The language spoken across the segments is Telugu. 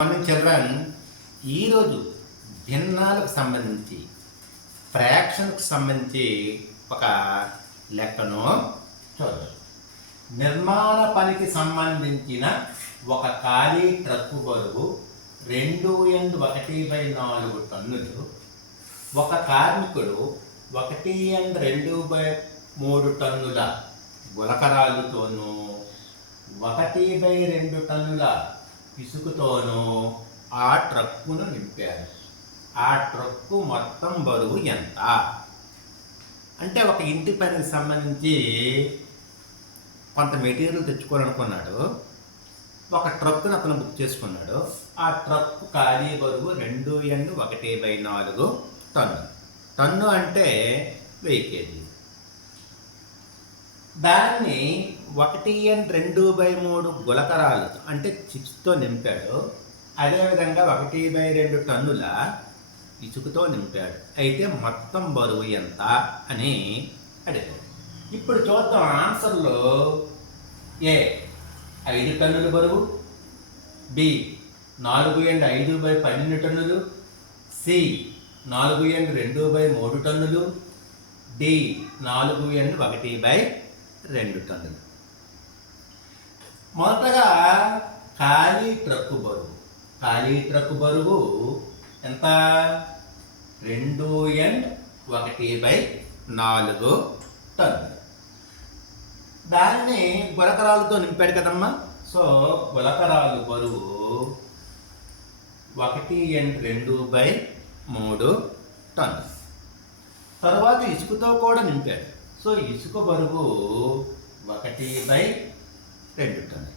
Morning children. ఈరోజు భిన్నాలకు సంబంధించి ఫ్రాక్షన్కు సంబంధించి ఒక లెక్కను చూద్దాం. నిర్మాణ పనికి సంబంధించిన ఒక ఖాళీ ట్రక్కు బరువు 2/1/4 టన్నులు. ఒక కార్మికుడు 1/2/3 టన్నుల గులకరాళ్ళతోనూ 1/2 టన్నుల ఇసుకతోనూ ఆ ట్రక్కును నింపారు. ఆ ట్రక్కు మొత్తం బరువు ఎంత అంటే, ఒక ఇంటి పనికి సంబంధించి కొంత మెటీరియల్ తెచ్చుకోవాలనుకున్నాడు. ఒక ట్రక్కును అతను బుక్ చేసుకున్నాడు. ఆ ట్రక్కు ఖాళీ బరువు 2/1/4 టన్ను. టన్ను అంటే 1000 కేజీ. దాన్ని 1/2/3 గులకరాలు అంటే చిప్స్తో నింపాడు. అదేవిధంగా 1/2 టన్నుల ఇసుకతో నింపాడు. అయితే మొత్తం బరువు ఎంత అని అడిగాడు. ఇప్పుడు చూద్దాం ఆన్సర్లో. ఏ 5 టన్నుల బరువు, బి 4/5/12 టన్నులు, సి 4/2/3 టన్నులు, డి 4/1/2 టన్నులు. మొదటగా ఖాళీ ట్రక్కు బరువు. ఖాళీ ట్రక్కు బరువు ఎంత? 2/1/4 టన్నులు. దాన్ని గులకరాలతో నింపాడు కదమ్మా. సో గులకరాలు బరువు 1/2/3 టన్నులు. తర్వాత ఇసుకతో కూడా నింపాడు. సో ఇసుక బరువు 1/2 టన్నులు.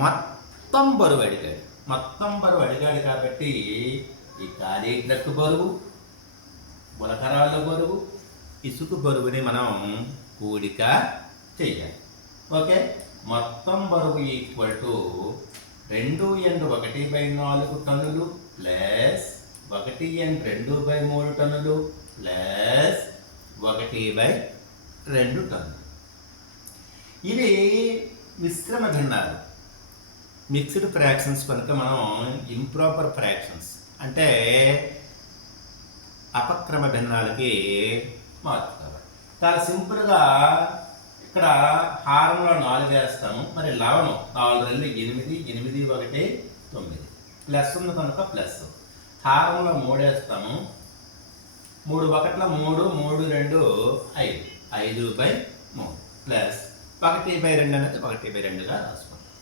మొత్తం బరువు అడిగాడు కాబట్టి ఈ ఖాళీ ట్రక్ బరువు, గులకరాళ్ళ బరువు, ఇసుక బరువుని మనం కూడిక చెయ్యాలి. ఓకే. మొత్తం బరువు ఈక్వల్ టు 2/1/4 టన్నులు ప్లస్ 1/2/3 టన్నులు ప్లస్ 1/2 టన్నులు. ఇవి మిశ్రమ భిన్నాలు, మిక్స్డ్ ఫ్రాక్షన్స్ కనుక మనం ఇంప్రాపర్ ఫ్రాక్షన్స్ అంటే అపక్రమ భిన్నాలకి మార్చుకోవాలి. చాలా సింపుల్గా ఇక్కడ హారంలో 4 వేస్తాము. మరి లవణం 4 2 8, 8 1 9 ప్లస్ ఉంది కనుక ప్లస్. హారంలో 3 వేస్తాము. 3 1 3, 3 2 5, 5/3 ప్లస్ 1/2 అనేది 1/2గా రాసుకుంటాం.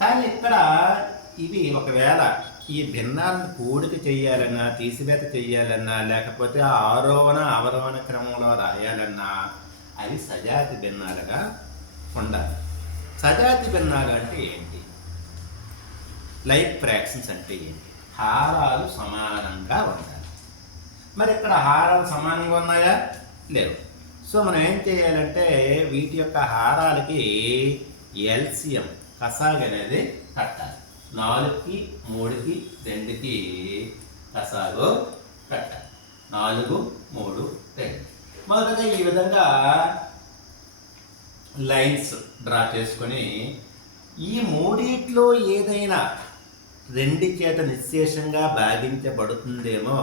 కానీ ఇక్కడ ఇవి ఒకవేళ ఈ భిన్నాలను కూడిక చేయాలన్నా, తీసివేత చేయాలన్నా, లేకపోతే ఆరోహణ అవరోహణ క్రమంలో రాయాలన్నా అవి సజాతి భిన్నాలుగా ఉండాలి. సజాతి భిన్నాలు అంటే ఏంటి? లైక్ ఫ్రాక్షన్స్ అంటే ఏంటి? హారాలు సమానంగా ఉండాలి. మరి ఇక్కడ హారాలు సమానంగా ఉన్నాయా? లేవు. సో మనం ఏం చేయాలంటే వీటి యొక్క హారాలకి ఎల్సిఎం కసాగ్ అనేది కట్టాలి. 4కి 3కి 2కి కసాగు కట్టాలి. 4 3 2. మొదటగా ఈ విధంగా లైన్స్ డ్రా చేసుకొని ఈ మూడిట్లో ఏదైనా 2 చేత నిశ్శేషంగా భాగించబడుతుందేమో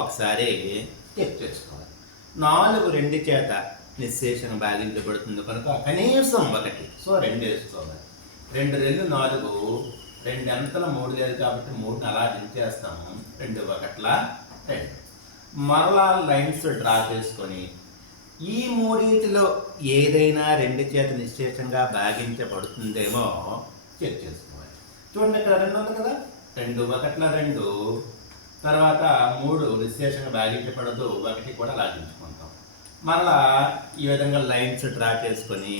ఒకసారి చెక్ చేసుకోవాలి. 4 2 చేత నిశ్శేషంగా భాగించబడుతుంది కనుక కనీసం 1. సో 2 వేసుకోవాలి. 2 2 4, 2 అంతలా 3 లేదు కాబట్టి 3ని అలా దించేస్తాము. 2 1 2. మరలా లైన్స్ డ్రా చేసుకొని ఈ మూడింటిలో ఏదైనా 2 చేత నిశ్శేషంగా భాగించబడుతుందేమో చెక్ చేసుకోవాలి. చూడండి, ఇక్కడ 2 ఉంది కదా. 2 1 2, తర్వాత 3 నిశ్శేషంగా భాగించబడదు, 1 కూడా లాగించుకుంటాం. మరలా ఈ విధంగా లైన్స్ డ్రా చేసుకొని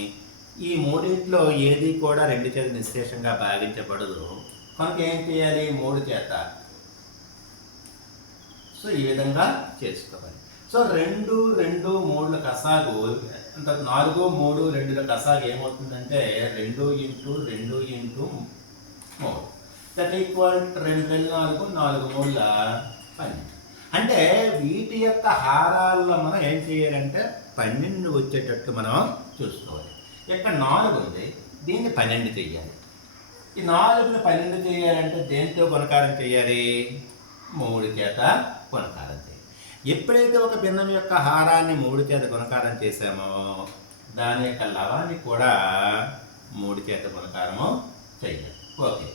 ఈ మూడింటిలో ఏది కూడా 2 చేత నిశ్శేషంగా భాగించబడదు కనుక ఏం చేయాలి? 3 చేత. సో ఈ విధంగా చేసుకోవాలి. సో 2 2 3 కసాగు అంత 4 3 2 కసాగు ఏమవుతుందంటే 2 × 2 × 3 దట్ ఈక్వల్ 2 2 4 4 3 12. అంటే వీటి యొక్క హారాల్లో మనం ఏం చేయాలంటే 12 వచ్చేటట్టు మనం చూసుకోవాలి. ఇక్కడ 4 ఉంది, దీన్ని 12 చేయాలి. ఈ 4ని 12 చేయాలంటే దేంతో గుణకారం చేయాలి? 3 చేత గుణకారం చేయాలి. ఎప్పుడైతే ఒక భిన్నం యొక్క హారాన్ని 3 చేత గుణకారం చేసామో దాని యొక్క లవాన్ని కూడా 3 చేత గుణకారము చేయాలి. ఓకే,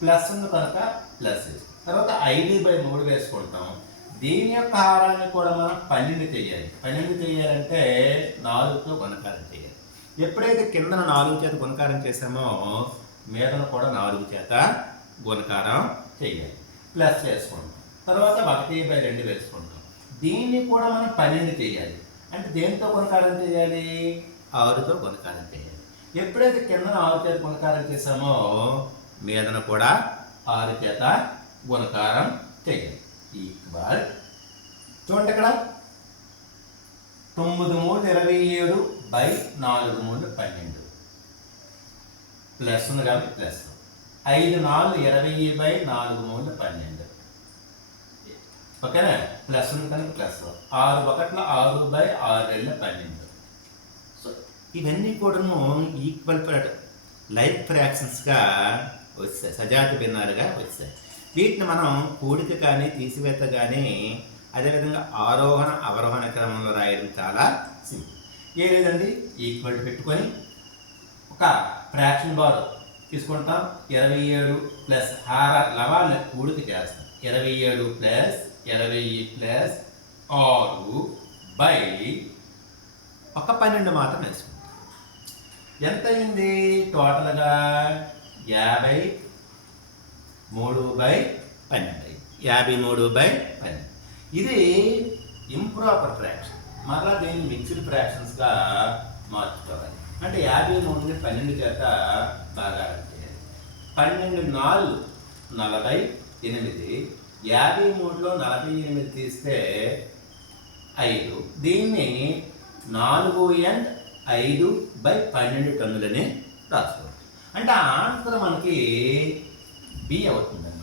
ప్లస్ ఉంది కనుక ప్లస్ తర్వాత 5/3 వేసుకుంటాం. దీని యొక్క హారాన్ని కూడా మనం 12 చేయాలి. 12 చేయాలంటే 4తో గుణకారం చేయాలి. ఎప్పుడైతే కిందన 4 చేత గుణకారం చేసామో మీదను కూడా 4 చేత గుణకారం చేయాలి. ప్లస్ వేసుకుంటాం. తర్వాత 1/2 వేసుకుంటాం. దీన్ని కూడా మనం 12 చేయాలి. అంటే దేనితో గుణకారం చేయాలి? 6తో గుణకారం చేయాలి. ఎప్పుడైతే కిందన 6 చేత గుణకారం చేసామో మీదన కూడా 6 చేత గుణకారం చేయాలి. ఈక్వల్ చూడండి ఇక్కడ 9×3 = 27/4×12 ప్లస్ ఉంది కాబట్టి ప్లస్ 5×4 = 20/4×12 ఓకేనా? ప్లస్ ఉంది కనుక ప్లస్ 6×1 = 6/6×2 సో ఇవన్నీ కూడాను ఈక్వల్ లైఫ్ ఫ్రాక్షన్స్గా వచ్చాయి, సజాతి భిన్నాలుగా వచ్చాయి. వీటిని మనం కూడిక కానీ తీసివేత కానీ అదేవిధంగా ఆరోహణ అవరోహణ క్రమంలో రాయడం చాలా సింపుల్. ఏ లేదండి, ఈక్వల్ పెట్టుకొని ఒక ఫ్రాక్షన్ బార్ తీసుకుంటాం. 27 ప్లస్ లవాళ్ళని కూడిక చేస్తాం. 27 ప్లస్ 20 ప్లస్ 6/12 మాత్రం వేసుకుంటాం. ఎంత అయింది టోటల్గా? 53/12. 53/12. ఇది ఇంప్రాపర్ ఫ్రాక్షన్. మరలా దీన్ని మిక్స్డ్ ఫ్రాక్షన్స్గా మార్చుకోవాలి. అంటే 53ని 12 చేత భాగాలు చేయాలి. 12×4 = 48. 53లో 48 తీస్తే 5. దీన్ని 4n/5/12 టన్నులని రాసుకోవచ్చు. అంటే ఆ ఆన్సర్ మనకి బి అవుతుందండి.